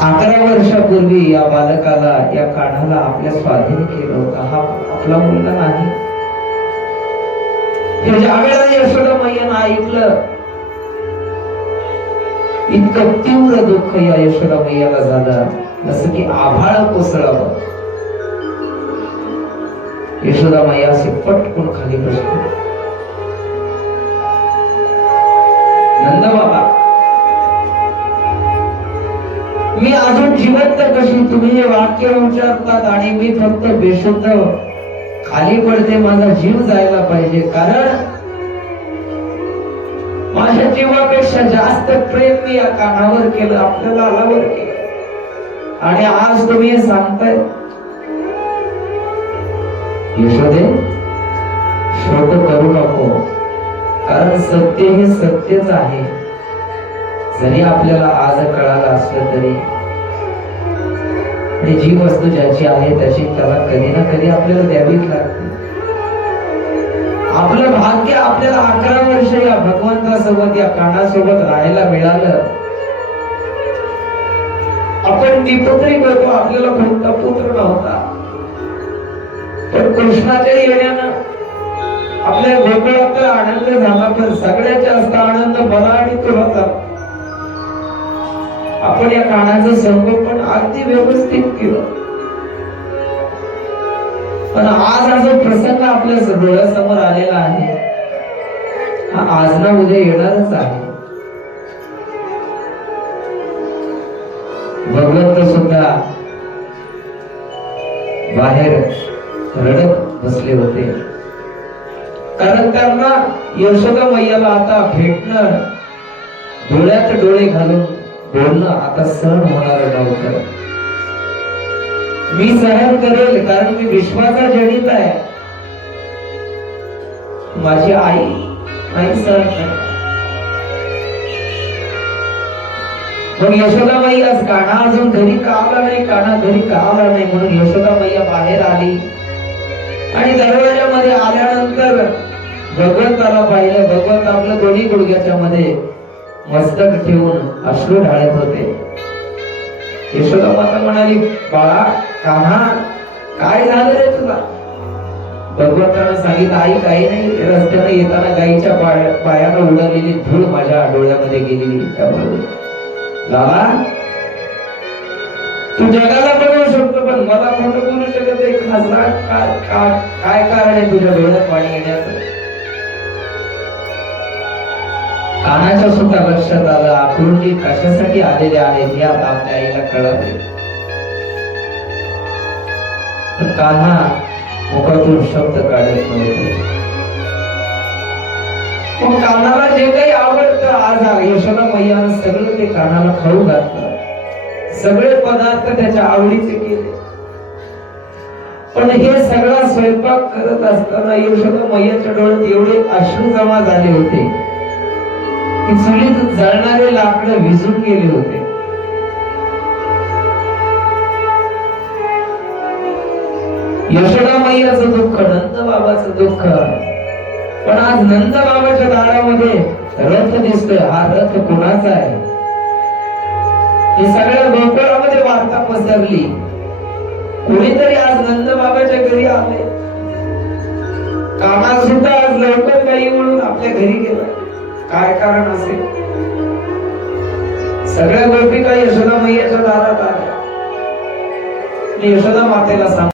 अकरा वर्षापूर्वी या बालकाला या काढाला आपल्या स्वाधीन केलं होतं. हा आपला मुलगा नाही. हे ज्या वेळेला यशोदा मैयानं ऐकलं. इतकं तीव्र दुःख या यशोदा मैयाला झालं. जसं की आभाळ कोसळावं. यशोदा मैया असे पटकून खाली बसले. नंद मी अजून जिवंत कशी? तुम्ही हे वाक्य उच्चारतात आणि मी फक्त बेशुद्ध. खाली पडते माझा जीव जायला पाहिजे. कारण माझ्या जीवापेक्षा जास्त प्रेम मी या कानावर केलं आपल्याला आलावर केलं. आणि आज तुम्ही हे सांगताय. यशोदे श्रोत करू नको. कारण सत्य हे सत्यच आहे. जरी आपल्याला आज कळालं असलं तरी. आणि जी वस्तू ज्याची आहे त्याची त्याला कधी ना कधी आपल्याला द्यावीच लागते. आपलं भाग्य आपल्याला अकरा वर्ष या भगवंतासोबत या कानासोबत राहायला मिळालं. आपण निपुत्री करतो आपल्याला फक्त पुत्र नव्हता. पण कृष्णाच्या येण्यानं आपल्या गोकुळात आनंद झाला तर सगळ्यात जास्त आनंद मला आणि तुला आपण या कानाचं संगोप अगदी व्यवस्थित केलं. पण आज हा जो प्रसंग आपल्या डोळ्यासमोर आलेला आहे हा आज ना उद्या येणारच आहे. भगवंत सुद्धा बाहेर रडत बसले होते. कारण त्यांना यशोदा मैयाला आता भेटणं डोळ्यात डोळे घालून बोलणं आता सहन होणार नव्हतं मी सहन करेल कारण मी विश्वाचा जडित आहे. माझी आई आई सहन मग यशोदा आज कान्हा अजून घरी का आला नाही कान्हा घरी का आला नाही म्हणून यशोदा मैया बाहेर आली. आणि दरवाजामध्ये आल्यानंतर भगवंताला पाहिलं भगवंत आपलं दोन्ही गुडघ्याच्या मध्ये मस्तक ठेवून अश्रू ढाळत होते. यशोदा माता म्हणाली बाळा कान्हा काय झालं रे तुला? भगवंतानं सांगितलं आई काही नाही. रस्त्यानं येताना गाईच्या पाया- पायानं उडवलेली धूळ माझ्या डोळ्यामध्ये गेलेली त्यामुळे लाला तू जगाला बनवू शकतो पण मला खोटं बोलू शकत नाही. खासदार काय काय- काय कारण आहे तुझ्या डोळ्यात पाणी येण्याचं? कानाच्या सुद्धा लक्षात आलं आकुर्डी कशासाठी आलेले आहेत हे आता आपल्या आईला कळत कान्हा मुखातून शब्द काढत नव्हते. मग कानाला जे काही आवडतं आज यशोदा मैयानं सगळं ते कानाला खाऊ घातलं. सगळे पदार्थ त्याच्या आवडीचे केले. पण हे सगळा स्वयंपाक करत असताना यशोदा मैयाच्या डोळ्यात एवढे अश्रू जमा झाले होते. की चुलीत जळणारे लाकडं विझून गेले होते. यशोदा मैयाचं दुःख नंद बाबाचं दुःख. पण आज नंद बाबाच्या दारामध्ये रथ दिसतोय. हा रथ कोणाचा आहे? ही सगळ्या गोकुळामध्ये वार्ता पसरली. कोणीतरी आज नंद बाबाच्या घरी आले कामात सुद्धा आज लवकर काही म्हणून आपल्या घरी गेला. काय कारण असेल सगळ्या गोपिका यशोदा मैयाच्या दारात आल्या. यशोदा मातेला सांग